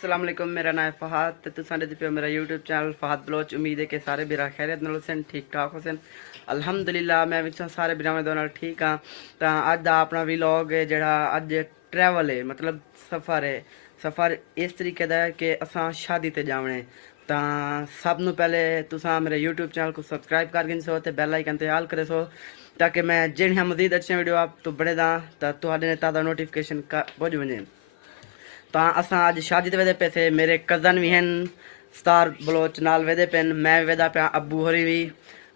अस्सलाम वालेकुम, मेरा नाम है फहद तो तुसां दे पे मेरा यूट्यूब चैनल फहद बलोच। उम्मीद है कि सारे बिरा खैरियत नाल होसन, ठीक ठाक होसन। अल्हम्दुलिल्लाह मैं भी सारे बिरावां दे नाल ठीक हाँ। तो अज दा अपना व्लॉग है जेड़ा अज ट्रैवल है, मतलब सफ़र है। सफ़र इस तरीके दा है कि असां शादी ते जावणे। तो सब नू पहले तुसां मेरे यूट्यूब चैनल को सब्सक्राइब कर गिन सो ते बैल आइकन ते ऑल करे सो, ताकि मैं जिहड़ियां मज़ीद अच्छी वीडियो आप तो बड़े दा तो तुहाडे ने तादा नोटिफिकेशन पहुंच वने। तो असां अज शादी ते वेदे पे थे, मेरे कज़न भी हैं स्टार बलोच नाल वेदे पेन, मैं भी वेदा पिया, अब्बू होरी भी।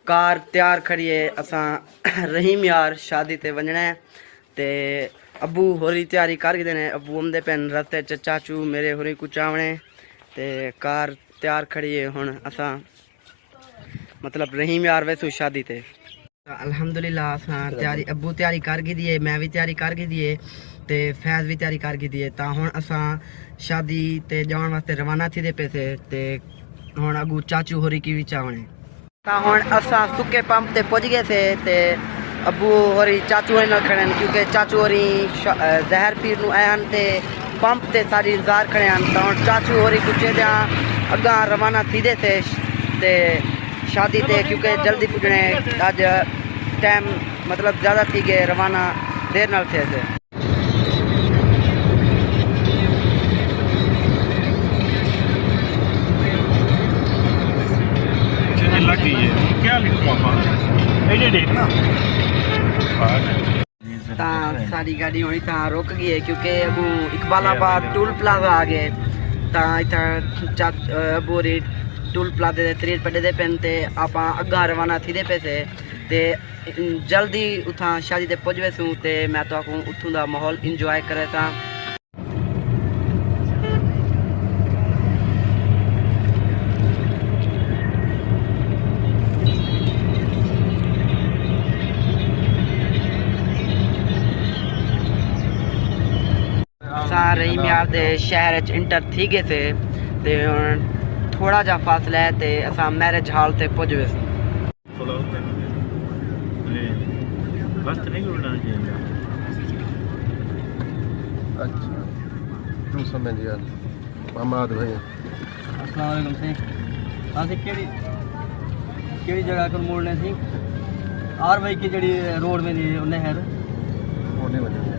कार तैयार खड़ी है, असां रहीम यार शादी ते वजना है। ते अब्बू होरी तैयारी कर गए ने, अब्बू आंदे पेन रस्ते च, चाचू मेरे होरी को चावने। ते कार तैयार खड़ी है, हुण असां मतलब रहीम यार वैसू शादी ते। अल्हम्दुलिल्लाह असां तैयारी, अब्बू तैयारी कर गई दी है, मैं भी तैयारी कर गई दी है, ते फैज़ भी तैयारी कर गई दी है। तो हुण असां शादी ते जाने वास्ते रवाना थी दे पे थे। ते हुण अगू चाचू होरी की भी चावने। तो हुण असां सुके पंप ते पहुंच गए थे। ते अब्बू होरी चाचू होरी नाल खड़े हैं, क्योंकि चाचू होरी जहर पीर नू आए हैं ते पंप ते सारी इंतजार खड़े हैं। तो हुण चाचू होरी कुछ अगा रवाना थी दे थे ते शादी ते, क्योंकि जल्दी पुजने अज टाइम मतलब ज़्यादा थी गए, रवाना देर नाल थे। सारी गाड़ी होनी रुक गई है, क्योंकि अगू इकबालाबाद टूल प्लाजा आ गए। तो इतना अबू टूल प्लाजे के 3 पड़े दे पेन ते आप अगा रवाना थी दे पे थे। ते जल्दी उतना शादी ते पुज वैसूँ, ते मैं तो उतों का माहौल इंजॉय करे था। रहीम यार दे शहर च इंटर थी गए थे। ते थोड़ा जा फासला है ते असां मैरिज हॉल ते पुज वैसे। अच्छा तू समझ यार मोहम्मद भाई। अस्सलाम वालेकुम सी। हाँ सी केड़ी जगह को मोड़ने थी आर भाई की जड़ी रोड में दी उन्हें है होने वाली है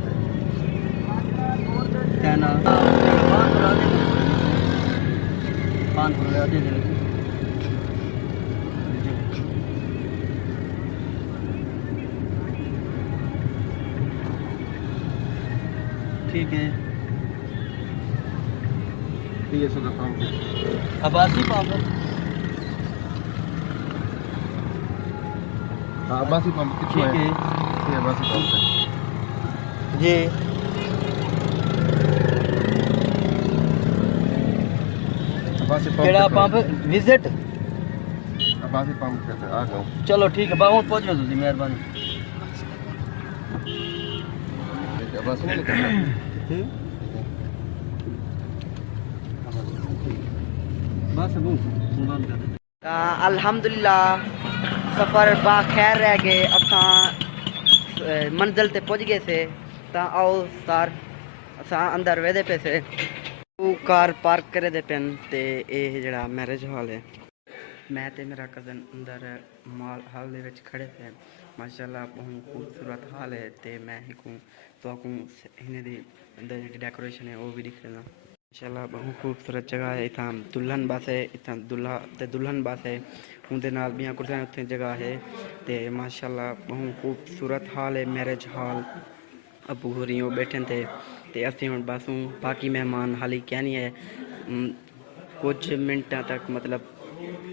कहना पानपुर आधे दिन ठीक है। ठीक है सर काम अब्बासी पंप। हाँ अब्बासी पंप कितना है? ये अब्बासी पंप है जी। अब्बासी पंप केड़ा पंप विजिट अब्बासी पंप कहते हैं। आ जाओ चलो ठीक है, बहुत पहुंच गए तुझी, मेहरबानी। अब्बासी नहीं निकलना बस अल्हम्दुलिल्लाह सफ़र बा खैर रह गए, असां मंजिल ते पहुंच गए थे। तो आओ सार असां अंदर वेदे पे थे, कार पार्क करे दे पेन। ते ये जड़ा मैरिज हॉल है, मैं ते मेरा कज़न अंदर मॉल हॉल दे विच खड़े थे। माशाल्लाह बहुत खूबसूरत हाल है। ते मैं तो इन्हें दी डेकोरेशन है वो भी दिख रहा। माशाल्लाह बहुत खूबसूरत जगह है। इतना दुल्हन बस है, इतना दूल्हा ते दुल्हन बस है, उनके नाल भी कुर्सियां उत्थे जगह है। ते माशाल्लाह बहुत खूबसूरत हाल है मैरिज हॉल। अबू होरी बैठे थे ते असीं हुण बस बाकी मेहमान हाली क्या नहीं है, कुछ मिनटा तक मतलब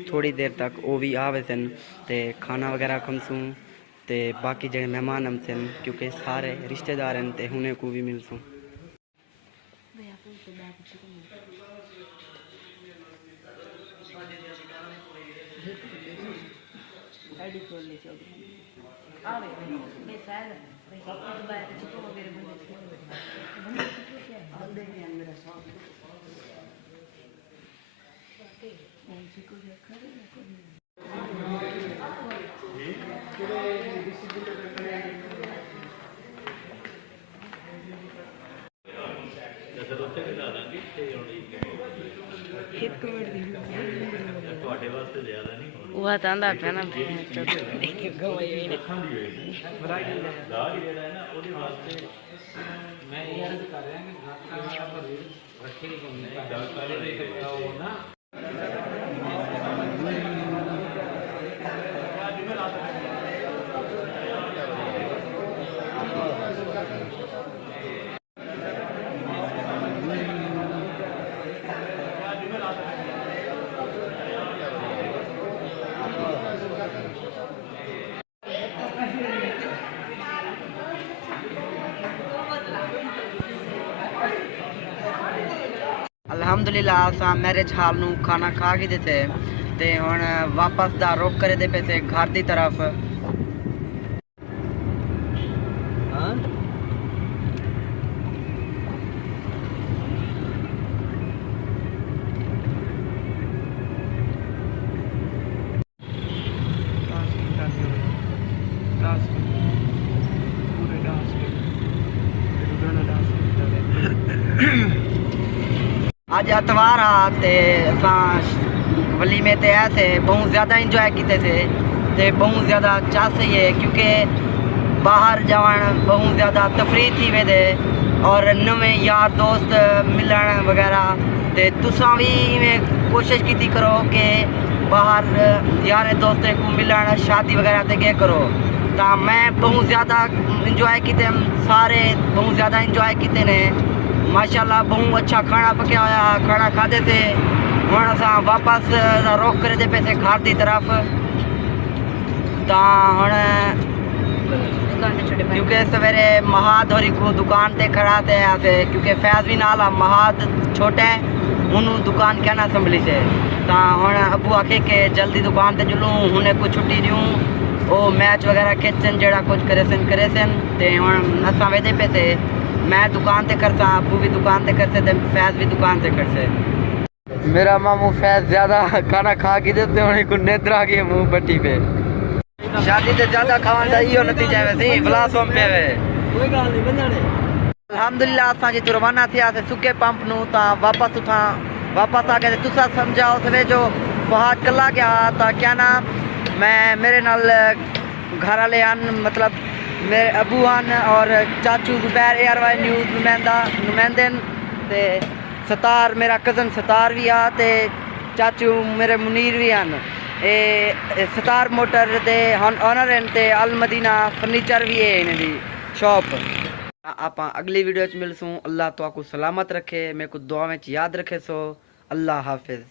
थोड़ी देर तक वो भी आवे सन ते खाना वगैरह खमसूँ। ते बाकी जो मेहमान हम सन, क्योंकि सारे रिश्तेदार हैं ते उन्हें को भी मिलसूँ। ਉਹ ਤਾਂ ਆਂਦਾ ਪਿਆ ਨਾ ਅਲਹਮਦੁਲਿਲਾ ਅਸਾਂ ਮੈਰਿਜ ਹਾਲ ਨੂੰ ਖਾਣਾ ਖਾ ਕੇ ਦਿੱਤੇ ਤੇ ਹੁਣ ਵਾਪਸ ਦਾ ਰੁਖ ਕਰੇ ਦੇ ਪਏ ਘਰ ਦੀ ਤਰਫ। आज एतवार आ ते असां वलीमे ते आए थे, बहुत ज़्यादा इंजॉय किए थे ते बहुत ज़्यादा चाह सही है क्योंकि बाहर जावन बहुत ज़्यादा तफरी थी वे दे और नवे यार दोस्त मिलन वगैरह ते तुसां भी में कोशिश की करो कि बाहर यार दोस्तों को मिलन शादी वगैरह ते गए करो। तो मैं बहुत ज़्यादा इंजॉय किए, सारे बहुत ज़्यादा इंजॉय किए ने माशाल्लाह। बहुत अच्छा खाना पकया होया, खाना खाते थे। हुण असां वापस रुख करे दे पे थे घर की तरफ। तो हुण क्योंकि सवेरे महाद होरी को दुकान ते खड़ा थे आते क्योंकि फैज भी नाल महाद छोटा है उन्होंने दुकान क्या ना संभली से। तो हुण अबू आखे के जल्दी दुकान ते चलूँ, हुने को छुट्टी दूँ वो मैच वगैरह खेचन जड़ा कुछ करे सन ते हुण असां वेदे पे थे। मैं दुकान ते करता, अबू भी दुकान ते करते थे, फैज भी दुकान ते करते। मेरा मामू फैज ज्यादा खाना खा के देते होने को निद्र आ गई मुंह पट्टी पे। शादी ते ज्यादा खावन दा इहो नतीजा है वैसे ब्लास पंप पे वे। कोई गाल नहीं बंदे। अल्हम्दुलिल्लाह असां जी तो रवाना थिया से सुके पंप नु ता वापस उठा वापस आ गए। तुसा समझाओ सवे जो फहाद कला गया ता क्या नाम मैं मेरे नाल घर वाले आन मतलब मेरे अबू आन और चाचू जुबैर ARY न्यूज़ नुमाइंदे ते सतार मेरा कज़न सतार भी आ ते चाचू मेरे मुनीर भी आन। ए सतार मोटर दे ऑनर ते अल मदीना फर्नीचर भी है इन्हें दी शॉप। आप अगली वीडियो च मिलसूँ। अल्लाह तो आपको सलामत रखे, मेरे को दुआ में याद रखे। सो अल्लाह हाफिज़।